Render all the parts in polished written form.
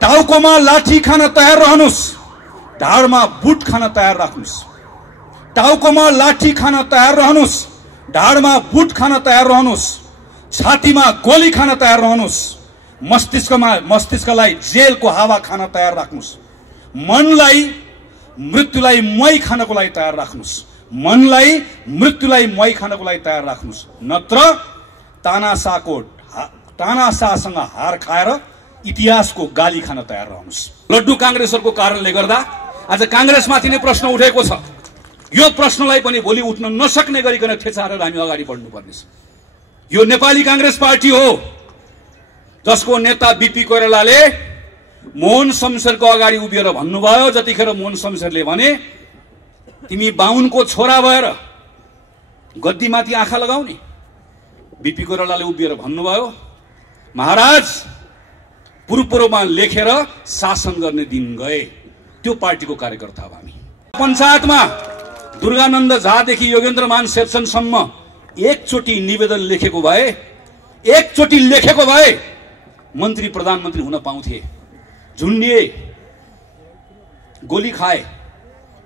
टाउकोमा लाठी खान तयार रहनुस्, ढाडमा बुट खान तयार राख्नुस्। टाउकोमा लाठी खान तयार रहनुस्, ढाडमा बुट खान तयार रहनुस्। छातीमा गोली खान तयार रहनुस्, मस्तिष्कलाई जेलको हावा खान तयार राख्नुस्। मनलाई मृत्युलाई मई खानको लागि तयार राख्नुस्। मनलाई मृत्युलाई मई खानको लागि तयार राख्नुस्। नत्र तानाशाहसँग हार खाएर इतिहासको गाली खान तयार रहनुस्। लड्डु कांग्रेसहरुको कारणले गर्दा आज कांग्रेसमाथि नै प्रश्न उठेको छ। यो प्रश्नलाई पनि भोलि उठ्न नसक्ने गरिकन ठेचारेर हामी अगाडि बढ्नुपर्नेछ। यो नेपाली कांग्रेस पार्टी हो जसको नेता बीपी कोइरालाले मोहन शमशेरको अगाडि उभिएर भन्नुभयो, जतिखेर मोहन शमशेरले भने तिमी बाहुनको छोरा भएर गद्दीमाथि आँखा लगाउने, बीपी कोइरालाले उभिएर भन्नुभयो महाराज पूर्वमा लेखेर शासन गर्ने दिन गए। त्यो पार्टीको कार्यकर्ता हो हामी। पञ्चायतमा दुर्गानन्द झादेखि योगेन्द्रमान शेरचनसम्म एकचोटि निवेदन लेखेको भए मन्त्री प्रधानमन्त्री हुन पाउँथे। झुन्डिए, गोली खाए,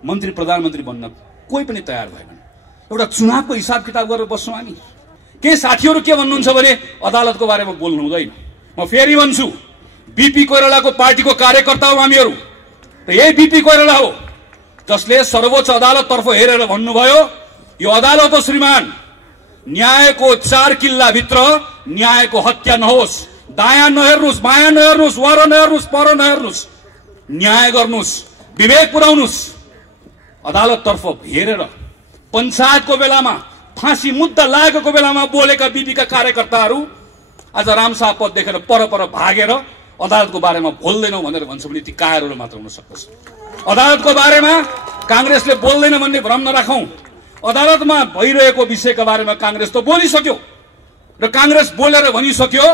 मन्त्री प्रधानमन्त्री बन्न कोही पनि तयार भएनन्। एउटा चुनावको हिसाब किताब गरेर बस्छौँ हामी। केही साथीहरू के भन्नुहुन्छ भने अदालतको बारेमा बोल्नु हुँदैन। म फेरि भन्छु, बीपी कोइरालाको पार्टीको कार्यकर्ता हो हामीहरू। र यही बीपी कोइराला हो जसले सर्वोच्च अदालततर्फ हेरेर भन्नुभयो यो अदालत हो श्रीमान, न्यायको 4 किल्लाभित्र न्यायको हत्या नहोस्। दायाँ नहेर्नुस्, बायाँ नहेर्नुस्, वर नहेर्नुस्, पर नहेर्नुस्, न्याय गर्नुस्, विवेक पुर्याउनुस्। अदालततर्फ हेरेर पञ्चायतको बेलामा फाँसी मुद्दा लागेको बेलामा बोलेका बीपीका कार्यकर्ताहरू आज रामशाह पद देखेर पर भागेर अदालतको बारेमा बोल्दैनौ भनेर भन्छ भने ती कायरहरू मात्र हुन सक्छ। अदालतको बारेमा कांग्रेसले बोल्दैन भन्ने भ्रम नराखौं। अदालतमा भइरहेको विषयका बारेमा कांग्रेस त बोलिसक्यो र कांग्रेस बोलेर भनिसक्यो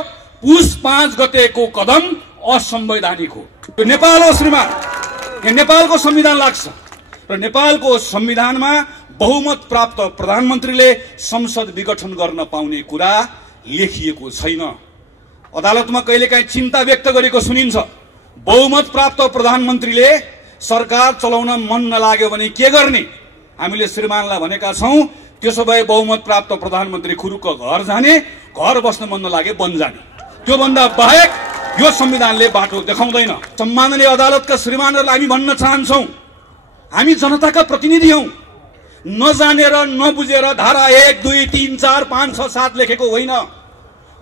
पुस 5 गतेको कदम असंवैधानिक हो। यो नेपाल हो श्रीमान, यहाँ नेपालको संविधान लाग्छ र नेपालको संविधानमा बहुमत प्राप्त प्रधानमन्त्रीले संसद विघटन गर्न पाउने कुरा लेखिएको छैन। अदालतमा कहिलेकाहीँ चिन्ता व्यक्त गरेको सुनिन्छ, बहुमत प्राप्त प्रधानमन्त्रीले सरकार चलाउन मन नलाग्यो भने के गर्ने। हामीले श्रीमानलाई भनेका छौं त्यसो भए बहुमत प्राप्त प्रधानमन्त्री खुरुक्क घर जाने, घर बस्न मन नलागे वन जाने। त्यो भन्दा बाहेक यो संविधानले बाटो देखाउँदैन। सम्माननीय अदालतका श्रीमानहरुलाई हामी भन्न चाहन्छौं, हामी जनताका प्रतिनिधि हौं। नजानेर नबुझेर धारा 1, 2, 3, 4, 5, 6, 7 लेखेको होइन।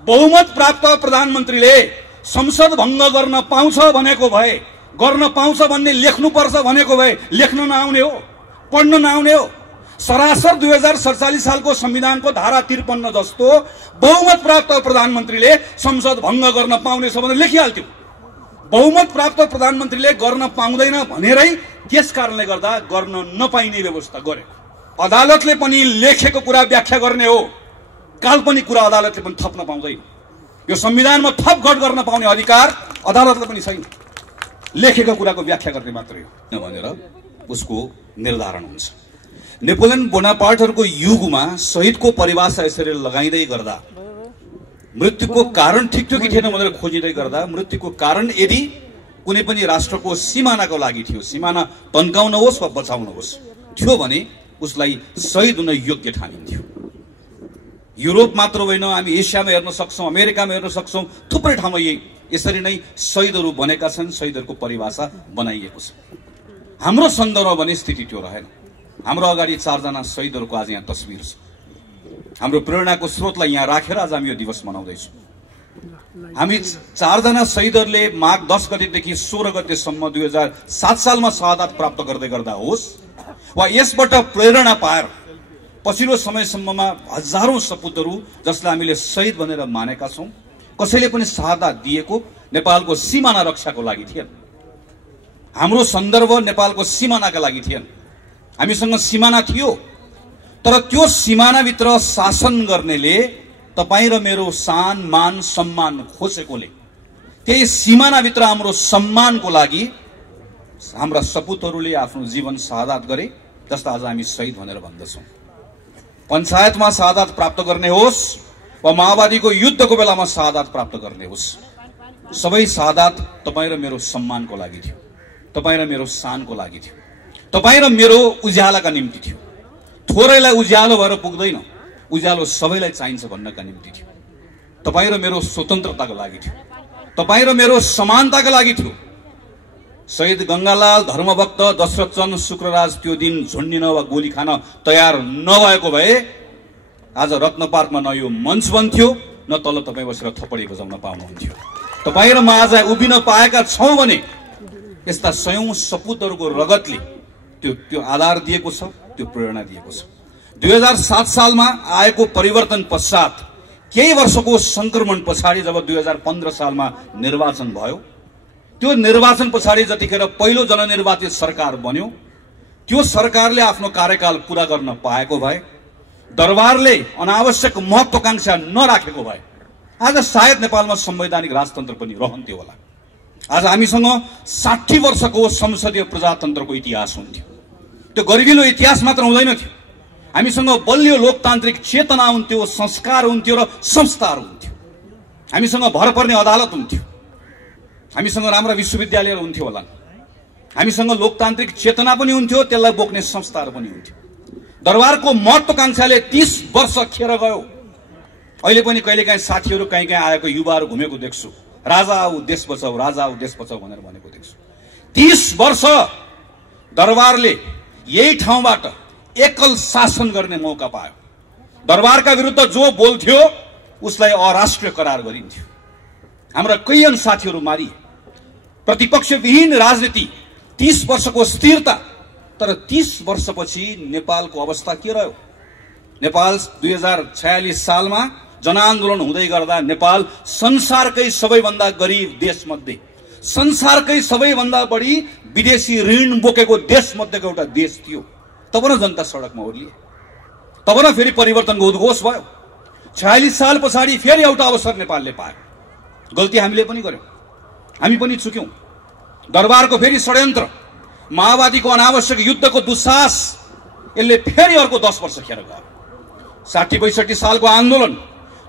बहुमत प्राप्त प्रधानमन्त्रीले संसद भङ्ग गर्न पाउँछ भनेको भए, गर्न पाउँछ भन्ने लेख्नुपर्छ भनेको भए लेख्न नआउने हो, पढ्न नआउने हो। सरासर 2047 सालको संविधानको धारा 53 जस्तो बहुमत प्राप्त प्रधानमन्त्रीले संसद भङ्ग गर्न पाउनेछ भनेर लेखिहाल्थ्यो। बहुमत प्राप्त प्रधानमन्त्रीले गर्न पाउँदैन भनेरै त्यस कारणले गर्दा गर्न नपाइने व्यवस्था गरे। अदालतले पनि लेखेको कुरा व्याख्या गर्ने हो, काल्पनिक कुरा अदालतले पनि थप्न पाउँदैन। यो संविधानमा थप घट गर्न पाउने अधिकार अदालतले पनि छैन। लेखेको कुराको व्याख्या गर्ने मात्रै हो भनेर उसको निर्धारण हुन्छ। नेपोलियन बोनापार्टहरूको युगमा शहीदको परिभाषा यसरी लगाइँदै गर्दा मृत्युको कारण ठिक थियो कि थिएन भनेर खोजिँदै गर्दा मृत्युको कारण यदि कुनै पनि राष्ट्रको सिमानाको लागि थियो, सिमाना तन्काउन होस् वा बचाउन होस् थियो भने उसलाई शहीद हुन योग्य ठानिन्थ्यो। युरोप मात्र होइन, हामी एसियामा हेर्न सक्छौं, अमेरिकामा हेर्न सक्छौं, थुप्रै ठाउँमा यसरी नै शहीदहरू बनेका छन्, शहीदहरूको परिभाषा बनाइएको छ। हाम्रो सन्दर्भमा भने स्थिति त्यो रहेन। हाम्रो अगाडि 4 जना शहीदहरूको आज यहाँ तस्बिर छ। हाम्रो प्रेरणाको स्रोतलाई यहाँ राखेर आज हामी यो दिवस मनाउँदैछौँ। हामी 4 जना शहीदहरूले माघ 10 गतेदेखि 16 गतेसम्म 2007 सालमा शहादत प्राप्त गर्दै गर्दा होस् वा यसबाट प्रेरणा पाएर पछिल्लो समयसम्ममा हजारौं सपुतहरू जसलाई हामीले शहीद भनेर मानेका छौं, कसैले पनि शहादत दिएको नेपालको सीमाना रक्षाको लागि थिएन। हाम्रो सन्दर्भ नेपालको सीमानाका लागि थिएन। हामीसँग सीमाना थियो, तर त्यो सीमानाभित्र शासन गर्नेले तपाई र मेरो सान मान सम्मान खोसेकोले त्यही सीमानाभित्र हाम्रो सम्मानको लागि हाम्रा सपुतहरूले आफ्नो जीवन शहादत गरे, जस्ता आज हामी शहीद भनेर भन्दछौं। पञ्चायतमा शहादत प्राप्त गर्ने होस् वा माओवादीको युद्धको बेलामा शहादत प्राप्त गर्ने होस्, सबै सादात तपाईँ र मेरो सम्मानको लागि थियो, तपाईँ र मेरो शानको लागि थियो, तपाईँ र मेरो उज्यालोका निम्ति थियो। थोरैलाई उज्यालो भएर पुग्दैन, उज्यालो सबैलाई चाहिन्छ भन्नका निम्ति थियो। तपाईँ र मेरो स्वतन्त्रताको लागि थियो, तपाईँ र मेरो समानताको लागि थियो। शहीद गंगालाल, धर्मभक्त दशरथचन्द्र शुक्रराज त्यो दिन झुन्डिन वा गोली खान तयार नभएको भए आज रत्न पार्कमा न यो मञ्च बन्थ्यो, न तल तपाईँ बसेर थप्पडी बजाउन पाउनुहुन्थ्यो। तपाईँ र म आज उभिन पाएका छौँ भने यस्ता सयौं सपुतहरूको रगतले त्यो आधार दिएको छ, त्यो प्रेरणा दिएको छ। 2007 सालमा आएको परिवर्तन पश्चात केही वर्षको संक्रमण पछाडि जब 2015 सालमा निर्वाचन भयो, त्यो निर्वाचन पछाडि जतिखेर पहिलो जननिर्वाचित सरकार बन्यो, त्यो सरकारले आफ्नो कार्यकाल पूरा गर्न पाएको भए, दरबारले अनावश्यक महत्वाकांक्षा नराखेको भए आज सायद नेपालमा संवैधानिक राजतन्त्र पनि रहन्थ्यो होला। आज हामीसँग 60 वर्षको संसदीय प्रजातन्त्रको इतिहास हुन्थ्यो। त्यो गरिबिलो इतिहास मात्र हुँदैन थियो, हामीसँग बलियो लोकतान्त्रिक चेतना हुन्थ्यो, संस्कार हुन्थ्यो र संस्थाहरू हुन्थ्यो। हामीसँग भरपर्ने अदालत हुन्थ्यो, हामीसँग राम्रा विश्वविद्यालयहरू हुन्थ्यो होला, हामीसँग लोकतान्त्रिक चेतना पनि हुन्थ्यो, त्यसलाई बोक्ने संस्थाहरू पनि हुन्थ्यो। दरबारको महत्वाकांक्षाले 30 वर्ष खेर गयो। अहिले पनि कहिलेकाहीँ साथीहरू कहीँ आएको युवाहरू घुमेको देख्छु, राजा आऊ देश बचाऊ, राजा आऊ देश बचाऊ भनेर भनेको देख्छु। 30 वर्ष दरबारले यही ठाउँबाट एकल शासन गर्ने मौका पायो। दरबारका विरुद्ध जो बोल्थ्यो उसलाई अराष्ट्रिय करार गरिन्थ्यो। हाम्रा कैयन साथीहरू मारिए। प्रतिपक्षविहीन राजनीति, 30 वर्षको स्थिरता, तर 30 वर्षपछि नेपालको अवस्था के रह्यो? नेपाल 2046 सालमा जनआन्दोलन हुँदै गर्दा नेपाल संसारकै सबैभन्दा गरिब देशमध्ये, संसारकै सबैभन्दा बढी विदेशी ऋण बोकेको देशमध्येको एउटा देश थियो। तब न जनता सडकमा ओर्लिए, तब न फेरि परिवर्तनको उद्घोष भयो। 46 साल पछाडि फेरि एउटा अवसर नेपालले पायो। गल्ती हामीले पनि गर्यौं, हामी पनि चुक्यौं। दरबारको फेरि षड्यन्त्र, माओवादीको अनावश्यक युद्धको दुस्साहस, यसले फेरि अर्को 10 वर्ष खेर गयो। 60-62 सालको आन्दोलन,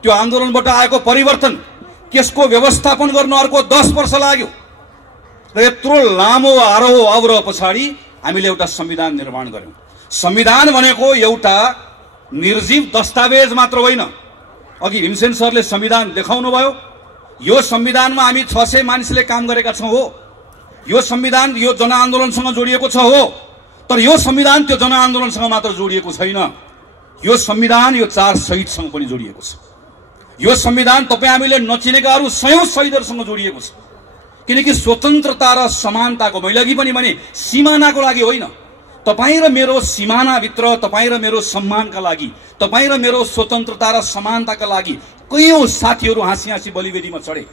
त्यो आन्दोलनबाट आएको परिवर्तन, त्यसको व्यवस्थापन गर्न अर्को 10 वर्ष लाग्यो। र यत्रो लामो आरोह अवरोह पछाडि हामीले एउटा संविधान निर्माण गर्यौं। संविधान भनेको एउटा निर्जीव दस्तावेज मात्र होइन। अघि भीमसेन सरले संविधान देखाउनु भयो। यो संविधानमा हामी 600 मानिसले काम गरेका छौं हो। यो संविधान यो जनआन्दोलनसँग जोडिएको छ हो, तर यो संविधान त्यो जनआन्दोलनसँग मात्र जोडिएको छैन। यो संविधान यो 4 शहीदसँग पनि जोडिएको छ। यो संविधान तपाईँ हामीले नचिनेका अरू सयौं शहीदहरूसँग जोडिएको छ। किनकि स्वतन्त्रता र समानताको, मैले अघि पनि भने सीमानाको लागि होइन, तपाईँ र मेरो सीमानाभित्र, तपाईँ र मेरो सम्मानका लागि, तपाईँ र मेरो स्वतन्त्रता र समानताका लागि कयौं साथीहरू हाँसी हाँसी बलिवेदीमा चढे।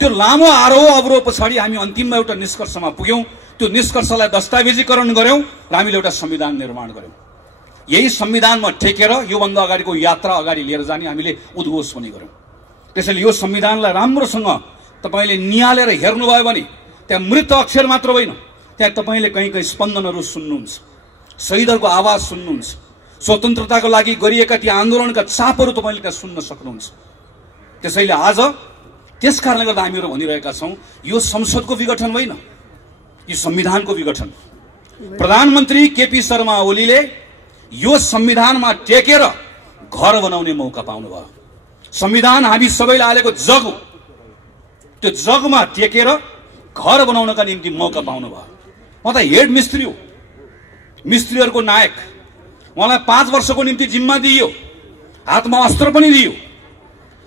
त्यो लामो आरोह अवरोह पछाडि हामी अन्तिममा एउटा निष्कर्षमा पुग्यौं। त्यो निष्कर्षलाई दस्तावेजीकरण गर्यौं र हामीले एउटा संविधान निर्माण गर्यौं। यही संविधानमा टेकेर योभन्दा अगाडिको यात्रा अगाडि लिएर जाने हामीले उद्घोष पनि गर्यौं। त्यसैले यो संविधानलाई राम्रोसँग तपाईले नियालेर हेर्नुभयो भने त्यहाँ मृत अक्षर मात्र होइन, त्यहाँ तपाईले कहीँ कहीँ स्पन्दनहरू सुन्नुहुन्छ, शहीदहरूको आवाज सुन्नुहुन्छ, स्वतन्त्रताको लागि गरिएका ती आन्दोलनका चापहरू तपाईले त्यहाँ सुन्न सक्नुहुन्छ। त्यसैले आज त्यस कारणले गर्दा हामीहरू भनिरहेका छौं, यो संसदको विघटन होइन, यो संविधानको विघटन। प्रधानमन्त्री केपी शर्मा ओलीले यो संविधानमा टेकेर घर बनाउने मौका पाउनुभयो। संविधान हामी सबैले हालेको जग हो, त्यो जगमा टेकेर घर बनाउनका निम्ति मौका पाउनुभयो। म त हेड मिस्त्री हो, मिस्त्रीहरूको नायक। उहाँलाई 5 वर्षको निम्ति जिम्मा दिइयो, हातमा अस्त्र पनि दिइयो,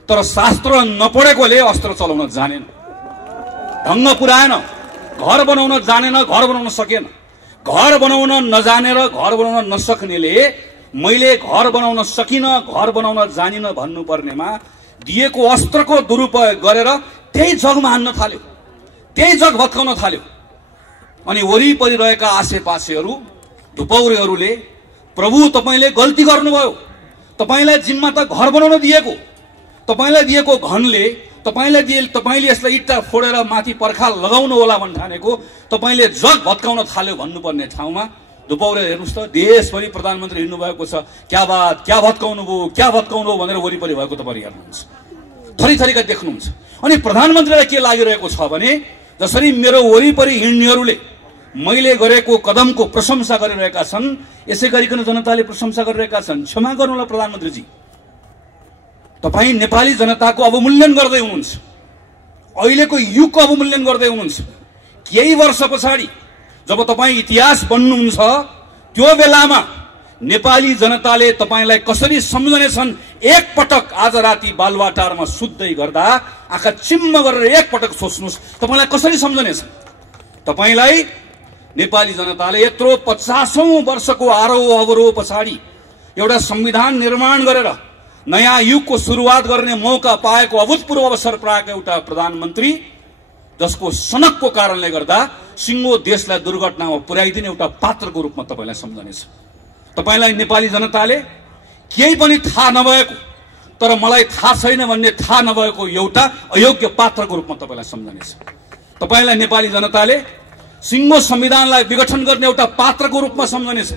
तर शास्त्र नपढेकोले अस्त्र चलाउन जानेन, ढङ्ग पुर्याएन, घर बनाउन जानेन, घर बनाउन सकेन। घर बनाउन नजानेर घर बनाउन नसक्नेले मैले घर बनाउन सकिन, घर बनाउन जानिन भन्नुपर्नेमा दिएको अस्त्रको दुरुपयोग गरेर त्यही जगमा हान्न थाल्यो, त्यही जग भत्काउन थाल्यो। अनि वरिपरि रहेका आसेपासेहरू, धुपौरेहरूले प्रभु तपाईले गल्ती गर्नुभयो, तपाईलाई जिम्मा त घर बनाउन दिएको, तपाईलाई दिएको घनले तपाईले यसलाई इट्टा फोडेर माथि पर्खाल लगाउनु होला भन्ठानेको तपाईले जग भत्काउन थाल्यो भन्नुपर्ने ठाउँमा धुपौरे हेर्नुस् त, देशभरि प्रधानमन्त्री हिँड्नु भएको छ, क्या भत्काउनु भयो भनेर वरिपरि भएको तपाईले हेर्नुहुन्छ। थरीथरीका देख्नुहुन्छ। अनि प्रधानमन्त्रीलाई के लागिरहेको छ भने जसरी मेरो वरिपरि हिँड्नेहरूले मैले गरेको कदमको प्रशंसा गरिरहेका छन्, यसै गरिकन जनताले प्रशंसा गरिरहेका छन्। क्षमा गर्नुहोला प्रधानमन्त्रीजी, तपाईँ नेपाली जनताको अवमूल्यन गर्दै हुनुहुन्छ, अहिलेको युगको अवमूल्यन गर्दै हुनुहुन्छ। केही वर्ष पछाडि जब तपाईँ इतिहास बन्नुहुन्छ त्यो बेलामा नेपाली जनताले तपाईलाई कसरी सम्झनेछन्, एकपटक आज राति बालुवाटारमा सुत्दै गर्दा आँखा चिम्म गरेर एकपटक सोच्नुहोस् तपाईलाई कसरी सम्झनेछन्। तपाईलाई नेपाली जनताले यत्रो 50औं वर्षको आरोह अवरोह पछाडि एउटा संविधान निर्माण गरेर नयाँ युगको सुरुवात गर्ने मौका पाएको, अभूतपूर्व अवसर पाएको एउटा प्रधानमन्त्री जसको सनकको कारणले गर्दा सिङ्गो देशलाई दुर्घटनामा पुर्याइदिने एउटा पात्रको रूपमा तपाईलाई सम्झनेछ। तपाईलाई नेपाली जनताले केही पनि थाहा नभएको तर मलाई थाहा छैन भन्ने थाहा नभएको एउटा अयोग्य पात्रको रूपमा तपाईलाई सम्झनेछ। तपाईलाई नेपाली जनताले सिङ्गो संविधानलाई विघटन गर्ने एउटा पात्रको रूपमा सम्झनेछ।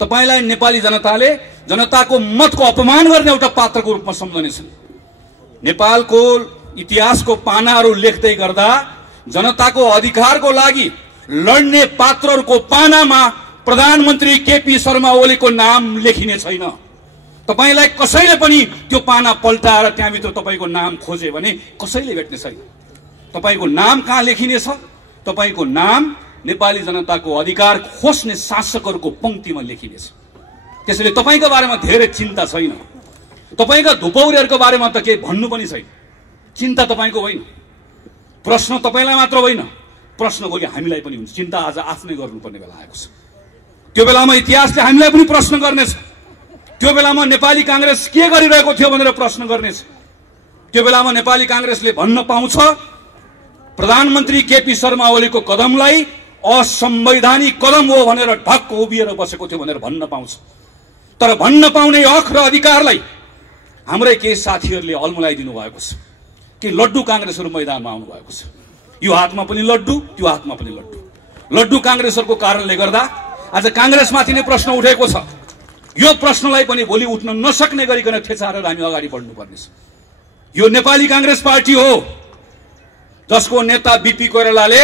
तपाईलाई नेपाली जनताले जनताको मतको अपमान गर्ने एउटा पात्रको रूपमा सम्झनेछ। नेपालको इतिहासको पानाहरू लेख्दै गर्दा जनताको अधिकारको लागि लड्ने पात्रहरूको पानामा प्रधानमन्त्री केपी शर्मा ओलीको नाम लेखिने छैन। तपाईलाई कसैले पनि त्यो पाना पल्टाएर त्यहाँभित्र तपाईको नाम खोजे भने कसैले भेट्ने छैन। तपाईको नाम कहाँ लेखिनेछ? तपाईको नाम नेपाली जनताको अधिकार खोज्ने शासकहरूको पंक्तिमा लेखिनेछ। त्यसैले तपाईको बारेमा धेरै चिन्ता छैन। तपाईका धुपौरीहरूको बारेमा त केही भन्नु पनि छैन। चिन्ता तपाईको होइन, प्रश्न तपाईलाई मात्र होइन, प्रश्न भोलि हामीलाई पनि हुन्छ। चिन्ता आज आफ्नै गर्नुपर्ने बेला आएको छ। त्यो बेलामा इतिहासले हामीलाई पनि प्रश्न गर्नेछ। त्यो बेलामा नेपाली कांग्रेस के गरिरहेको थियो भनेर प्रश्न गर्नेछ। त्यो बेलामा नेपाली कांग्रेसले भन्न पाउँछ प्रधानमन्त्री केपी शर्मा ओलीको कदमलाई असंवैधानिक कदम हो भनेर ढक्क उभिएर बसेको थियो भनेर भन्न पाउँछ। तर भन्न पाउने हक र अधिकारलाई हाम्रै केही साथीहरूले अल्मलाइदिनु भएको छ कि लड्डु कांग्रेसहरू मैदानमा आउनु भएको छ। यो हातमा पनि लड्डु, त्यो हातमा पनि लड्डु। लड्डु कांग्रेसहरूको कारणले गर्दा आज कांग्रेसमाथि नै प्रश्न उठेको छ। यो प्रश्नलाई पनि भोलि उठ्न नसक्ने गरिकन ठेचारेर हामी अगाडि बढ्नुपर्नेछ। यो नेपाली कांग्रेस पार्टी हो जसको नेता बीपी कोइरालाले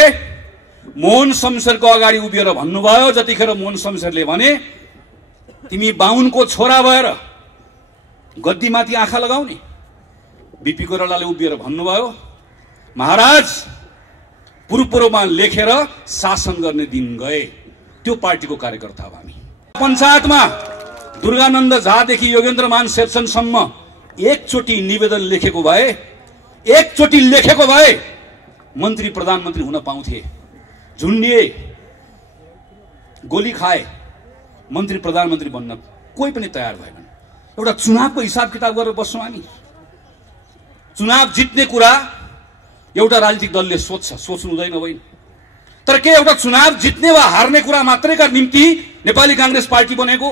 मोहन शमशेरको अगाडि उभिएर भन्नुभयो, जतिखेर मोहन शमशेरले भने तिमी बाहुनको छोरा भएर गद्दीमाथि आँखा लगाउने, बीपी कोइरालाले उभिएर भन्नुभयो महाराज पूर्वमा लेखेर शासन गर्ने दिन गए। त्यो पार्टीको कार्यकर्ता हो हामी। पञ्चायतमा दुर्गानन्द झादेखि योगेन्द्रमान शेरचनसम्म एकचोटि निवेदन लेखेको भए, एकचोटि लेखेको भए मन्त्री प्रधानमन्त्री हुन पाउँथे। झुन्डिए, गोली खाए, मन्त्री प्रधानमन्त्री बन्न कोही पनि तयार भएनन्। एउटा चुनावको हिसाब किताब गरेर बस्छौँ हामी। चुनाव जित्ने कुरा एउटा राजनीतिक दलले सोच्नु हुँदैन होइन। तर के एउटा चुनाव जित्ने वा हार्ने कुरा मात्रैका निम्ति नेपाली कांग्रेस पार्टी बनेको?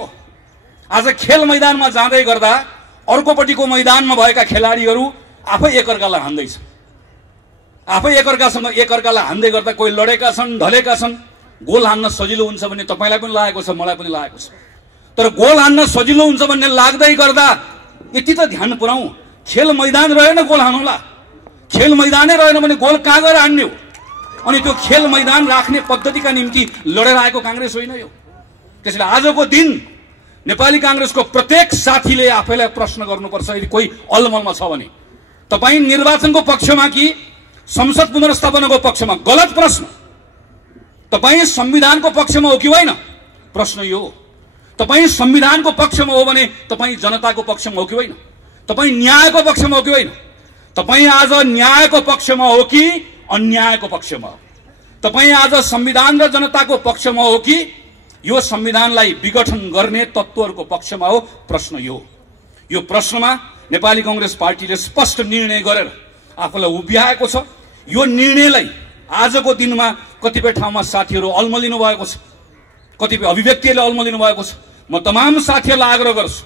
आज खेल मैदानमा जाँदै गर्दा अर्कोपट्टिको मैदानमा भएका खेलाडीहरू आफै एकअर्कालाई हान्दैछ। आफै एकअर्कालाई हान्दै गर्दा कोही लडेका छन्, ढलेका छन्। गोल हान्न सजिलो हुन्छ भन्ने तपाईलाई पनि लागेको छ, मलाई पनि लागेको छ। तर गोल हान्न सजिलो हुन्छ भन्ने लाग्दै गर्दा यति त ध्यान पुर्याउँ, खेल मैदान रहेन गोल हान्नुला। खेल मैदानै रहेन भने गोल कहाँ गएर हान्ने हो? अनि त्यो खेल मैदान राख्ने पद्धतिका निम्ति लडेर आएको कांग्रेस होइन यो। त्यसैले आजको दिन नेपाली कांग्रेसको प्रत्येक साथीले आफैलाई प्रश्न गर्नुपर्छ यदि कोही अलमलमा छ भने, तपाईँ निर्वाचनको पक्षमा कि संसद पुनर्स्थापनाको पक्षमा? गलत प्रश्न। तपाईँ संविधानको पक्षमा हो कि होइन? प्रश्न यो। तपाईँ संविधानको पक्षमा हो भने तपाईँ जनताको पक्षमा हो कि होइन? तपाईँ न्यायको पक्षमा हो कि होइन? तपाईँ आज न्यायको पक्षमा हो कि अन्यायको पक्षमा हो? तपाईँ आज संविधान र जनताको पक्षमा हो कि यो संविधानलाई विघटन गर्ने तत्त्वहरूको पक्षमा हो? प्रश्न यो। यो प्रश्नमा नेपाली कांग्रेस पार्टीले स्पष्ट निर्णय गरेर आफूलाई उभ्याएको छ। यो निर्णयलाई आजको दिनमा कतिपय ठाउँमा साथीहरू अल्मलिनु भएको छ, कतिपय अभिव्यक्तिले अल्मलिनु भएको छ। म तमाम साथीहरूलाई आग्रह गर्छु,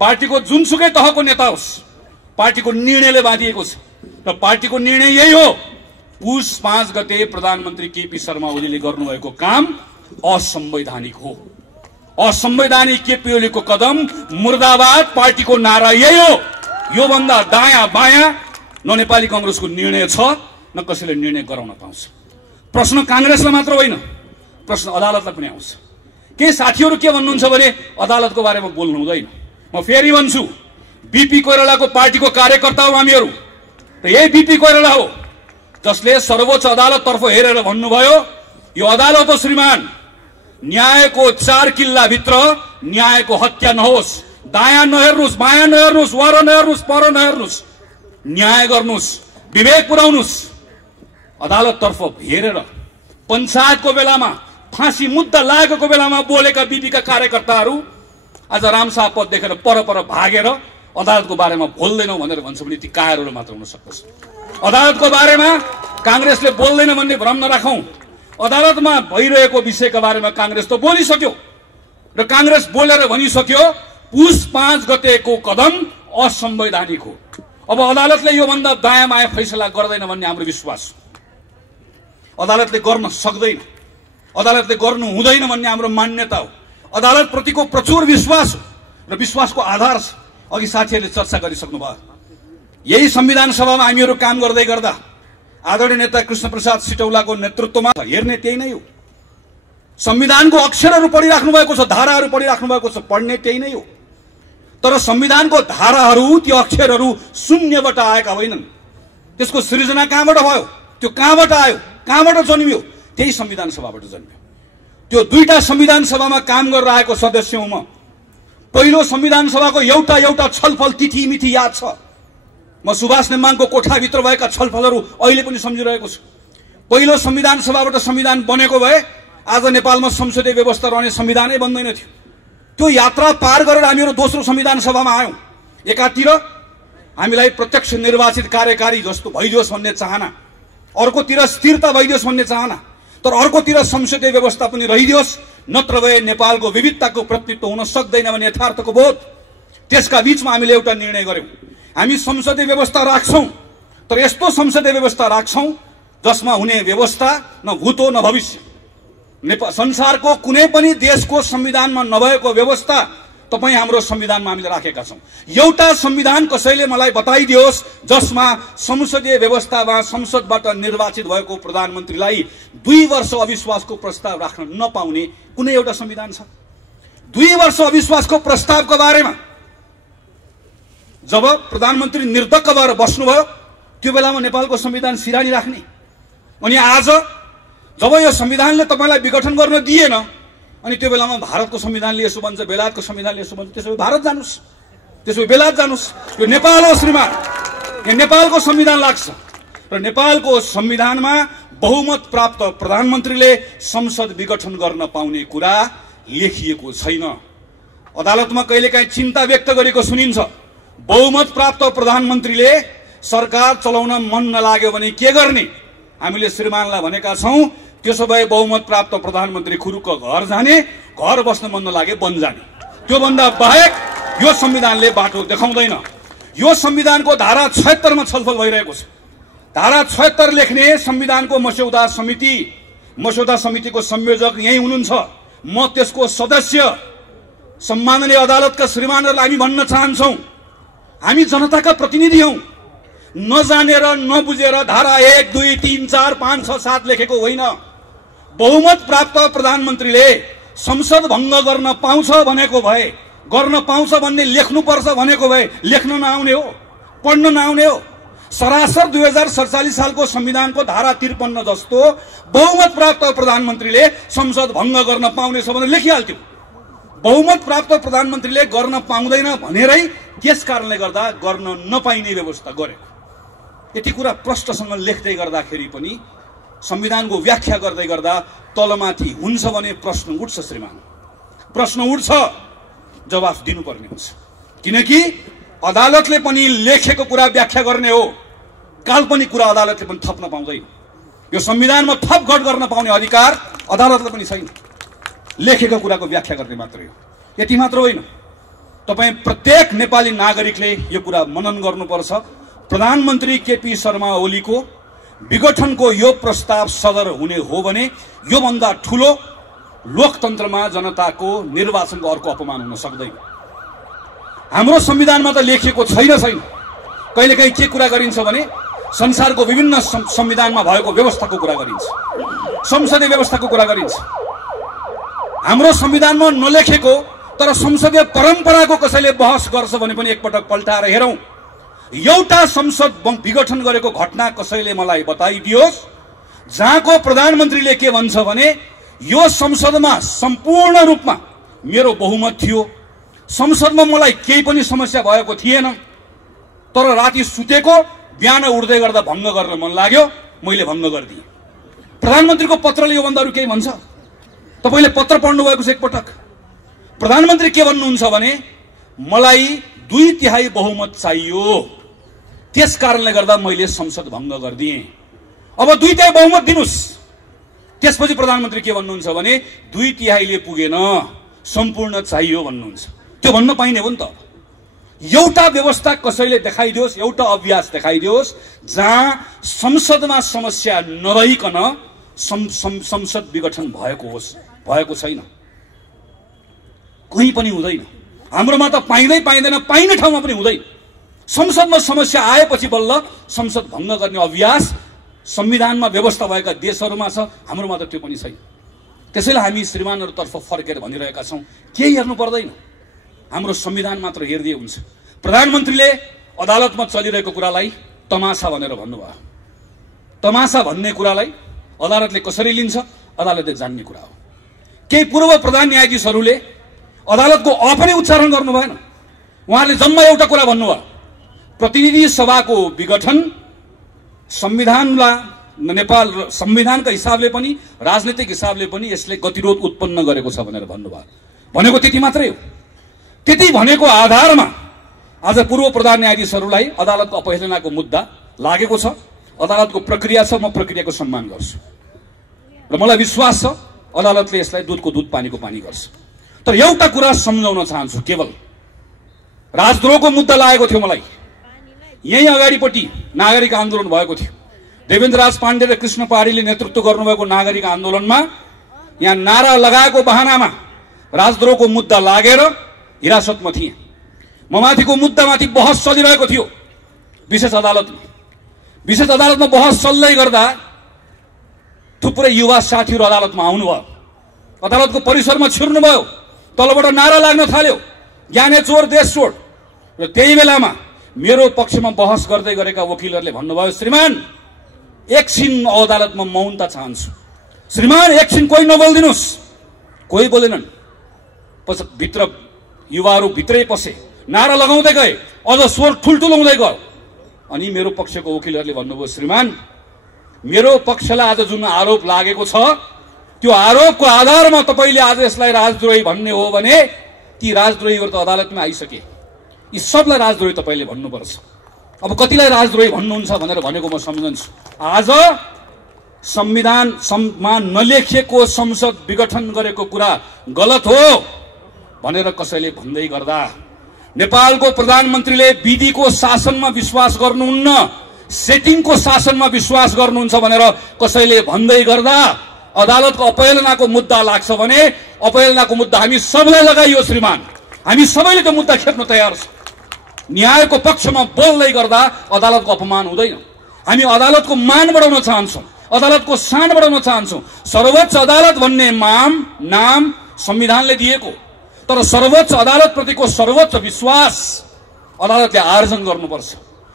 पार्टीको जुनसुकै तहको नेता होस्, पार्टीको निर्णयले बाँधिएको छ र पार्टीको निर्णय यही हो। पुष 5 गते प्रधानमन्त्री केपी शर्मा ओलीले गर्नुभएको काम असंवैधानिक हो। असंवैधानिक केपी ओलीको कदम मुर्दाबाद पार्टीको नारा यही हो। यो भन्दा दायाँ बायाँ न नेपाली कांग्रेसको निर्णय छ न कसैले निर्णय गराउन पाउँछ। प्रश्न कांग्रेसलाई मात्र होइन, प्रश्न अदालतलाई पनि आउँछ। के साथीहरू के भन्नुहुन्छ भने अदालतको बारेमा बोल्नु हुँदैन। म फेरि भन्छु, बीपी कोइरालाको पार्टीको कार्यकर्ता हो हामीहरू। र यही बीपी कोइराला हो जसले सर्वोच्च अदालततर्फ हेरेर भन्नुभयो यो अदालत हो श्रीमान, न्यायको 4 किल्लाभित्र न्यायको हत्या नहोस्, दायाँ नहेर्नुहोस्, बायाँ नहेर्नुहोस्, वर नहेर्नुहोस्, पर नहेर्नुहोस्, न्याय गर्नुहोस्, विवेक पुर्याउनुहोस्। अदालततर्फ हेरेर पञ्चायतको बेलामा फाँसी मुद्दा लागेको बेलामा बोलेका बीपीका कार्यकर्ताहरू आज रामशाह पद देखेर पर भागेर अदालतको बारेमा बोल्दैनौ भनेर भन्छ भने ती कायरहरू मात्र हुन सक्दछ। अदालतको बारेमा कांग्रेसले बोल्दैन भन्ने भ्रम नराखौं। अदालतमा भइरहेको विषयका बारेमा कांग्रेस त बोलिसक्यो र कांग्रेस बोलेर भनिसक्यो पुस 5 गतेको कदम असंवैधानिक हो। अब अदालतले यो भन्दा दायाँ बायाँ फैसला गर्दैन भन्ने हाम्रो विश्वास। अदालतले गर्न सक्दैन, अदालतले गर्नु हुँदैन भन्ने हाम्रो मान्यता हो। अदालत प्रतिको प्रचुर विश्वास हो र विश्वासको आधार छ। अघि साथीहरूले चर्चा गरिसक्नु भयो। यही संविधान सभामा हामीहरू काम गर्दै गर्दा आदरणीय नेता कृष्णप्रसाद सिटौलाको नेतृत्वमा हेर्ने त्यही नै हो। संविधानको अक्षरहरू पढिराख्नु भएको छ, धाराहरू पढिराख्नु भएको छ, पढ्ने त्यही नै हो। तर संविधानको धाराहरू, त्यो अक्षरहरू शून्यबाट आएका होइनन्। त्यसको सृजना कहाँबाट भयो, त्यो कहाँबाट आयो, कहाँबाट जन्मियो? त्यही संविधान सभाबाट जन्मियो। त्यो दुईटा संविधान सभामा काम गरेर आएको सदस्य हुँ म। पहिलो संविधान सभाको एउटा छलफल तिथि याद छ। म सुभाष नेमाङको कोठाभित्र भएका छलफलहरू अहिले पनि सम्झिरहेको छु। पहिलो संविधान सभाबाट संविधान बनेको भए आज नेपालमा संसदीय व्यवस्था रहने संविधानै बन्दैन थियो। त्यो यात्रा पार गरेर हामीहरू दोस्रो संविधान सभामा आयौं। एकातिर हामीलाई प्रत्यक्ष निर्वाचित कार्यकारी जस्तो भइदियोस् भन्ने चाहना, अर्कोतिर स्थिरता भइदियोस् भन्ने चाहना, तर अर्कोतिर संसदीय व्यवस्था पनि रहिदियोस्, नत्र भए नेपालको विविधताको प्रतिनिधित्व हुन सक्दैन भन्ने यथार्थको बोध। त्यसका बीचमा हामीले एउटा निर्णय गर्यौं, हामी संसदीय व्यवस्था राख्छौं, तर यस्तो संसदीय व्यवस्था राख्छौं जसमा हुने व्यवस्था न भूत हो न भविष्य। संसारको कुनै पनि देशको संविधानमा नभएको व्यवस्था तपाई हाम्रो संविधानमा हामीले राखेका छौं। एउटा संविधान कसैले मलाई बताइदियोस् जसमा संसदीय व्यवस्थामा संसदबाट निर्वाचित भएको प्रधानमन्त्रीलाई 2 वर्ष अविश्वासको प्रस्ताव राख्न नपाउने कुनै एउटा संविधान छ? 2 वर्ष अविश्वासको प्रस्तावको बारेमा जब प्रधानमन्त्री निर्धक्क भएर बस्नुभयो त्यो बेलामा नेपालको संविधान सिरानी राख्ने, अनि आज जब यो संविधानले तपाईलाई विघटन गर्न दिएन अनि त्यो बेलामा भारतको संविधानले यसो भन्छ, बेलायतको संविधानले यसो भन्छ, त्यसो भए भारत जानुस्, त्यसो भए बेलायत जानुस्। यो नेपाल हो श्रीमान, यो नेपालको संविधान लाग्छ र नेपालको संविधानमा बहुमत प्राप्त प्रधानमन्त्रीले संसद विघटन गर्न पाउने कुरा लेखिएको छैन। अदालतमा कहिलेकाहीँ चिन्ता व्यक्त गरेको सुनिन्छ, बहुमत प्राप्त प्रधानमन्त्रीले सरकार चलाउन मन नलाग्यो भने के गर्ने? हामीले श्रीमानलाई भनेका छौं त्यसो भए बहुमत प्राप्त प्रधानमन्त्री खुरुक्क घर जाने, घर बस्न मन नलागे वन जाने। त्यो भन्दा बाहेक यो संविधानले बाटो देखाउँदैन। यो संविधानको धारा 76 मा छलफल भइरहेको छ। धारा 76 लेख्ने संविधानको मस्यौदा समितिको संयोजक यही हुनुहुन्छ, म त्यसको सदस्य। सम्माननीय अदालतका श्रीमानहरूलाई हामी भन्न चाहन्छौं, हामी जनताका प्रतिनिधि हौं। नजानेर नबुझेर धारा 1, 2, 3, 4, 5, 6, 7 लेखेको होइन। बहुमत प्राप्त प्रधानमन्त्रीले संसद भङ्ग गर्न पाउँछ भनेको भए, गर्न पाउँछ भन्ने लेख्नुपर्छ भनेको भए लेख्न नआउने हो, पढ्न नआउने हो। सरासर 2047 सालको संविधानको धारा 53 जस्तो बहुमत प्राप्त प्रधानमन्त्रीले संसद भङ्ग गर्न पाउने छ भनेर लेखिहाल्थ्यो। बहुमत प्राप्त प्रधानमन्त्रीले गर्न पाउँदैन भनेरै त्यस कारणले गर्दा गर्न नपाइने व्यवस्था गरेको। यति कुरा प्रष्टसँग लेख्दै गर्दाखेरि पनि संविधानको व्याख्या गर्दै गर्दा तलमाथि हुन्छ भने प्रश्न उठ्छ श्रीमान, प्रश्न उठ्छ, जवाफ दिनुपर्ने हुन्छ। किनकि अदालतले पनि लेखेको कुरा व्याख्या गर्ने हो, काल्पनिक कुरा अदालतले पनि थप्न पाउँदैन। यो संविधानमा थपघट गर्न पाउने अधिकार अदालतले पनि छैन, लेखेको कुराको व्याख्या गर्ने मात्रै हो। यति मात्र होइन, तपाई प्रत्येक नेपाली नागरिकले यो कुरा मनन गर्नुपर्छ। प्रधानमन्त्री केपी शर्मा ओलीको विघटनको यो प्रस्ताव सदर हुने हो भने यो भन्दा ठूलो लोकतन्त्रमा जनताको निर्वाचनको अर्को अपमान हुन सक्दैन। हाम्रो संविधानमा त लेखिएको छैन, कहिलेकाहीँ के कुरा गरिन्छ भने संसारको विभिन्न संविधानमा भएको व्यवस्थाको कुरा गरिन्छ, संसदीय व्यवस्थाको कुरा गरिन्छ। हाम्रो संविधानमा नलेखेको तर संसदीय परम्पराको कसैले बहस गर्छ भने पनि एकपटक पल्टाएर हेरौँ। एउटा संसद विघटन गरेको घटना कसैले मलाई बताइदियोस् जहाँको प्रधानमन्त्रीले के भन्छ भने यो संसदमा सम्पूर्ण रूपमा मेरो बहुमत थियो, संसदमा मलाई केही पनि समस्या भएको थिएन, तर राति सुतेको बिहान उठ्दै गर्दा भङ्ग गर्न मन लाग्यो, मैले भङ्ग गरिदिएँ। प्रधानमन्त्रीको पत्रले योभन्दा अरू केही भन्छ? तपाईले पत्र पढ्नु भएको छ एकपटक? प्रधानमन्त्री के भन्नुहुन्छ भने मलाई 2/3 बहुमत चाहियो, त्यस कारणले गर्दा मैले संसद भङ्ग गरिदिएँ। अब 2/3 बहुमत दिनुस्। त्यसपछि प्रधानमन्त्री के भन्नुहुन्छ भने 2/3 पुगेन, सम्पूर्ण चाहियो भन्नुहुन्छ। त्यो भन्न पाइने हो नि त। एउटा व्यवस्था कसैले देखाइदियोस्, एउटा अभ्यास देखाइदियोस् जहाँ संसदमा समस्या नरहिकन संसद विघटन भएको होस्। भएको छैन, कहीँ पनि हुँदैन। हाम्रोमा त पाइँदैन, पाइने ठाउँमा पनि हुँदैन। संसदमा समस्या आएपछि बल्ल संसद भङ्ग गर्ने अभ्यास संविधानमा व्यवस्था भएका देशहरूमा छ, हाम्रोमा त त्यो पनि छैन। त्यसैले हामी श्रीमानहरूतर्फ फर्केर भनिरहेका छौँ केही हेर्नु पर्दैन, हाम्रो संविधान मात्र हेर्दै हुन्छ। प्रधानमन्त्रीले अदालतमा चलिरहेको कुरालाई तमासा भनेर भन्नुभयो। तमासा भन्ने कुरालाई अदालतले कसरी लिन्छ अदालतले जान्ने कुरा हो। केही पूर्व प्रधान न्यायाधीशहरूले अदालतको अ पनि उच्चारण गर्नु भएन। उहाँले जम्मा एउटा कुरा भन्नुभयो, प्रतिनिधि सभाको विघटन संविधानलाई नेपाल संविधानका हिसाबले पनि राजनीतिक हिसाबले पनि यसले गतिरोध उत्पन्न गरेको छ भनेर भन्नुभयो। भनेको त्यति मात्रै हो। त्यति भनेको आधारमा आज पूर्व प्रधान न्यायाधीशहरूलाई अदालतको अपहेलनाको मुद्दा लागेको छ। अदालतको प्रक्रिया छ, म प्रक्रियाको सम्मान गर्छु र मलाई विश्वास छ अदालतले यसलाई दुधको दुध पानीको पानी गर्छ। तर एउटा कुरा सम्झाउन चाहन्छु, केवल राजद्रोहको मुद्दा लागेको थियो मलाई। यही अगाडिपट्टि नागरिक आन्दोलन भएको थियो। देवेन्द्रराज पाण्डे र कृष्ण पहाडीले नेतृत्व गर्नुभएको नागरिक आन्दोलनमा यहाँ नारा लगाएको बहानामा राजद्रोहको मुद्दा लागेर हिरासतमा थिए। म माथिको मुद्दामाथि बहस चलिरहेको थियो विशेष अदालतमा। विशेष अदालतमा बहस चल्दै गर्दा थुप्रै युवा साथीहरू अदालतमा आउनुभयो, अदालतको परिसरमा छिर्नुभयो, तलबाट नारा लाग्न थाल्यो, ज्ञाने चोर देश छोड। र त्यही बेलामा मेरो पक्षमा बहस गर्दै गरेका वकिलहरूले भन्नुभयो, श्रीमान एकछिन अदालतमा मौनता चाहन्छु, श्रीमान एकछिन कोही नबोलिदिनुहोस्। कोही बोलेनन्। भित्र युवाहरू भित्रै पसे, नारा लगाउँदै गए, अझ स्वर ठुल्ठुलो हुँदै गयो। अनि मेरो पक्षको वकिलहरूले भन्नुभयो, श्रीमान मेरो पक्षलाई आज जुन आरोप लागेको छ त्यो आरोपको आधारमा तपाईँले आज यसलाई राजद्रोही भन्ने हो भने ती राजद्रोहीहरू त अदालतमा आइसके, यी सबलाई राजद्रोही तपाईँले भन्नुपर्छ। अब कतिलाई राजद्रोही भन्नुहुन्छ भनेर भनेको म सम्झन्छु। आज संविधानमा नलेखिएको संसद विघटन गरेको कुरा गलत हो भनेर कसैले भन्दै गर्दा, नेपालको प्रधानमन्त्रीले विधिको शासनमा विश्वास गर्नुहुन्न, सेटिङको शासनमा विश्वास गर्नुहुन्छ भनेर कसैले भन्दै गर्दा अदालतको अपहेलनाको मुद्दा लाग्छ भने अपहेलनाको मुद्दा हामी सबैलाई लगाइयो श्रीमान। हामी सबैले त्यो मुद्दा खेप्न तयार छौँ। न्यायको पक्षमा बोल्दै गर्दा अदालतको अपमान हुँदैन। हामी अदालतको मान बढाउन चाहन्छौँ, अदालतको शान बढाउन चाहन्छौँ। सर्वोच्च अदालत भन्ने नाम संविधानले दिएको, तर सर्वोच्च अदालत प्रतिको सर्वोच्च विश्वास अदालतले आर्जन गर्नुपर्छ,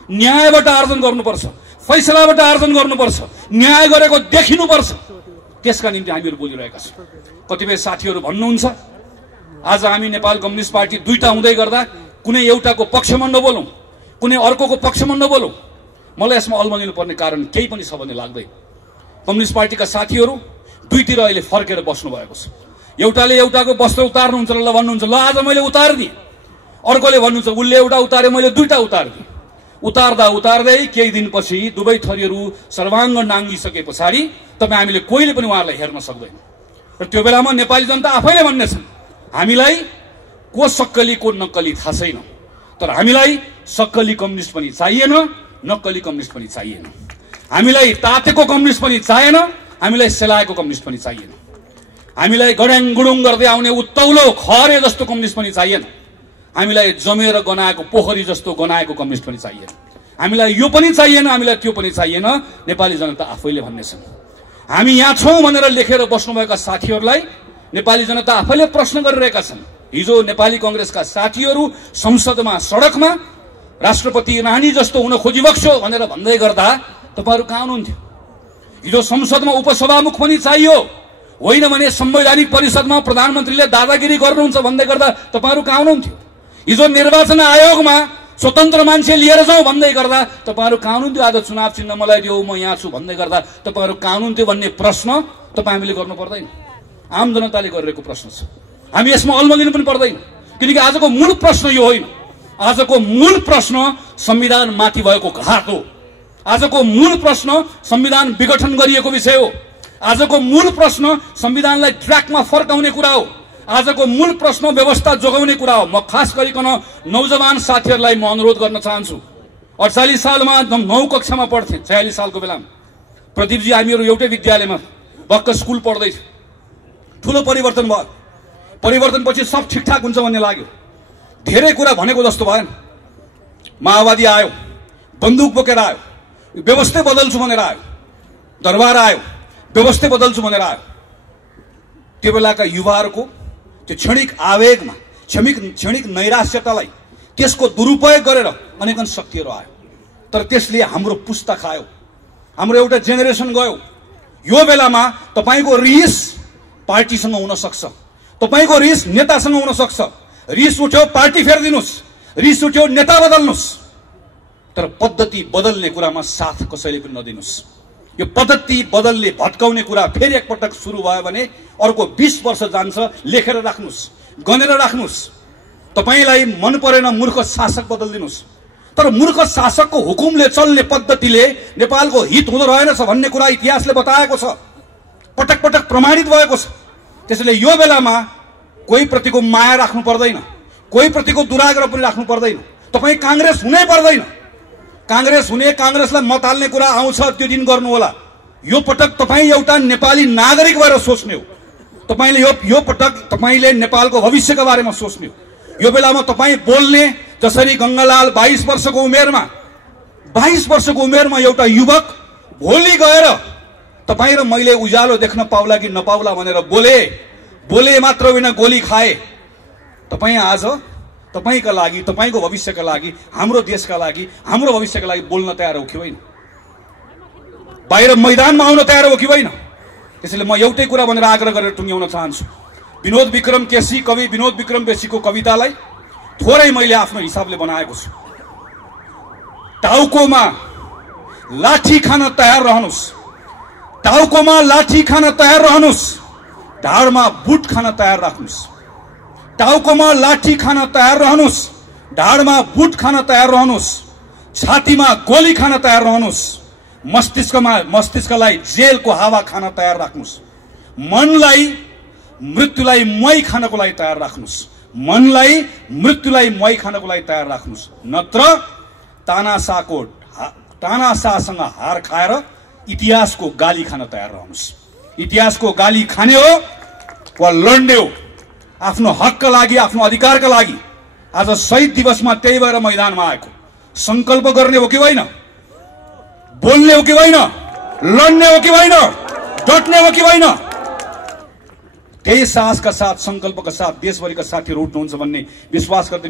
न्यायबाट आर्जन गर्नुपर्छ, फैसलाबाट आर्जन गर्नुपर्छ, न्याय गरेको देखिनुपर्छ। त्यसका निम्ति हामीहरू बोलिरहेका छौँ। कतिपय साथीहरू भन्नुहुन्छ आज हामी नेपाल कम्युनिस्ट पार्टी दुईटा हुँदै गर्दा कुनै एउटाको पक्षमा नबोलौँ, कुनै अर्कोको पक्षमा नबोलौँ। मलाई यसमा अल्मलिनु पर्ने कारण केही पनि छ भन्ने लाग्दैन। कम्युनिस्ट पार्टीका साथीहरू दुईतिर अहिले फर्केर बस्नु भएको छ। एउटाले एउटाको वस्त्र उतार्नुहुन्छ ल भन्नुहुन्छ, ल आज मैले उतारिदिएँ। अर्कोले भन्नुहुन्छ उसले एउटा उतारे मैले दुईटा उतारिदिएँ। उतार्दा उतार्दै केही दिनपछि दुवै थरीहरू सर्वाङ्ग नाङ्गिसके पछाडि तपाईँ हामीले कोहीले पनि उहाँहरूलाई हेर्न सक्दैन। र त्यो बेलामा नेपाली जनता आफैले भन्नेछन् हामीलाई को सक्कली को नक्कली थाहा छैन, तर हामीलाई सक्कली कम्युनिस्ट पनि चाहिएन, नक्कली कम्युनिस्ट पनि चाहिएन। हामीलाई तातेको कम्युनिस्ट पनि चाहिएन, हामीलाई सेलाएको कम्युनिस्ट पनि चाहिएन। हामीलाई गड्याङ गुडुङ गर्दै आउने उत्तौलो खरे जस्तो कम्युनिस्ट पनि चाहिएन। हामीलाई जमेर गनाएको पोखरी जस्तो गनाएको कम्युनिस्ट पनि चाहिएन। हामीलाई यो पनि चाहिएन, हामीलाई त्यो पनि चाहिएन, नेपाली जनता आफैले भन्ने छन्। हामी यहाँ छौँ भनेर लेखेर बस्नुभएका साथीहरूलाई नेपाली जनता आफैले प्रश्न गरिरहेका छन्। हिजो नेपाली कांग्रेसका साथीहरू संसदमा सडकमा राष्ट्रपति रानी जस्तो हुन खोजिबक्सो भनेर भन्दै गर्दा तपाईहरु कहाँ हुनुहुन्थ्यो? हिजो संसदमा उपसभामुख पनि चाहियो, होइन भने संवैधानिक परिषदमा प्रधानमन्त्रीले दादागिरी गर्नुहुन्छ भन्दै गर्दा तपाईहरु कहाँ हुनुहुन्थ्यो? हिजो निर्वाचन आयोगमा स्वतन्त्र मान्छे लिएर जाउँ भन्दै गर्दा तपाईहरु कहाँ हुनुहुन्थ्यो? आज चुनाव चिन्ह मलाई दियो, म यहाँ छु भन्दै गर्दा तपाईहरु कहाँ हुनुहुन्थ्यो भन्ने प्रश्न तपाई हामीले गर्नु पर्दैन। आम जनताले गरिरहेको प्रश्न छ। हामी यसमा अल्मगिनु पनि पर्दैन, किनकि आजको मूल प्रश्न यो होइन। आजको मूल प्रश्न संविधान माथि भएको घात हो। आजको मूल प्रश्न संविधान विघटन गरिएको विषय हो। आजको मूल प्रश्न संविधानलाई ट्र्याकमा फर्काउने कुरा हो। आजको मूल प्रश्न व्यवस्था जोगाउने कुरा हो। म खास गरिकन नौजवान साथीहरूलाई म अनुरोध गर्न चाहन्छु। 48 सालमा 9 कक्षामा पढ्थे, 46 सालको बेलामा प्रदीपजी हामीहरू एउटै विद्यालयमा भक्क स्कुल पढ्दै थियौँ। ठुलो परिवर्तन भयो। परिवर्तनपछि सब ठिकठाक हुन्छ भन्ने लाग्यो। धेरै कुरा भनेको जस्तो भएन। माओवादी आयो, बन्दुक बोकेर आयो, व्यवस्था बदल्छु भनेर आयो, दरबार आयो, व्यवस्था बदल्छु भनेर आयो। त्यो बेलाका युवाहरूको त्यो क्षणिक आवेगमा, क्षणिक नैराश्यतालाई त्यसको दुरुपयोग गरेर अनेकन शक्तिहरू आयो। तर त्यसले हाम्रो पुस्ता खायो, हाम्रो एउटा जेनेरेसन गयो। यो बेलामा तपाईको रिस पार्टीसँग हुन सक्छ, तपाईको रिस नेतासँग हुन सक्छ। रिस उठ्यो पार्टी फेर्दिनुस्, रिस उठ्यो नेता बदल्नुस्, तर पद्धति बदल्ने कुरामा साथ कसैले पनि नदिनुस्। यो पद्धति बदल्ने भत्काउने कुरा फेरि एकपटक सुरु भयो भने अर्को 20 वर्ष जान्छ। लेखेर राख्नुस्, गनेर राख्नुस्। तपाईलाई मन परेन मूर्ख शासक बदल्दिनुस्, तर मूर्ख शासकको हुकुमले चल्ने पद्धतिले नेपालको हित हुँदो रहेनछ भन्ने कुरा इतिहासले बताएको छ, पटक पटक प्रमाणित भएको छ। त्यसैले यो बेलामा कोही प्रतिको माया राख्नु पर्दैन, कोही प्रतिको दुराग्रह पनि राख्नु पर्दैन। तपाई कांग्रेस हुनै पर्दैन। कांग्रेस हुने, कांग्रेसलाई मत हाल्ने कुरा आउँछ त्यो दिन गर्नु होला। यो पटक तपाई एउटा नेपाली नागरिक भएर सोच्ने हो। तपाईले यो पटक तपाईले नेपालको भविष्यका बारेमा सोच्ने हो। यो बेलामा तपाई बोल्ने जसरी गंगालाल 22 वर्षको उमेरमा एउटा युवक भोलि गएर तपाई र मैले उज्यालो देख्न पाउला कि नपाउला भनेर बोले मात्र होइन गोली खाए। तपाई आज तपाईका लागि, तपाईको भविष्यका लागि, हाम्रो देशका लागि, हाम्रो भविष्यका लागि बोल्न तयार हो कि होइन? बाहिर मैदानमा आउन तयार हो कि होइन? त्यसैले म एउटै कुरा भनेर आग्रह गरेर टुङ्ग्याउन चाहन्छु। विनोद विक्रम केसी, कवि विनोद विक्रम केसीको कवितालाई थोरै मैले आफ्नो हिसाबले बनाएको छु। टाउकोमा लाठी खान तयार रहनुस्, टाउकोमा लाठी खान तयार रहनुस्, ढाडमा बुट खान तयार राख्नुस्। टाउकोमा लाठी खान तयार रहनुस्, ढाडमा बुट खान तयार रहनुस्, छातीमा गोली खान तयार रहनुस्, मस्तिष्कलाई जेलको हावा खान तयार राख्नुस्, मनलाई मृत्युलाई मई खानको लागि तयार राख्नुस्, मनलाई मृत्युलाई मई खानको लागि तयार राख्नुस्। नत्र तानाशाहसँग हार खाएर इतिहासको गाली खान तयार रहनुस्। इतिहासको गाली खाने हो वा लड्ने हो आफ्नो हकका लागि, आफ्नो अधिकारका लागि। आज शहीद दिवसमा त्यही भएर मैदानमा आएको। संकल्प गर्ने हो कि होइन? बोल्ने हो कि होइन? लड्ने हो कि होइन? डट्ने हो कि होइन? त्यही साहसका साथ, संकल्पका साथ देशभरिका साथीहरू उठ्नुहुन्छ भन्ने विश्वास गर्दै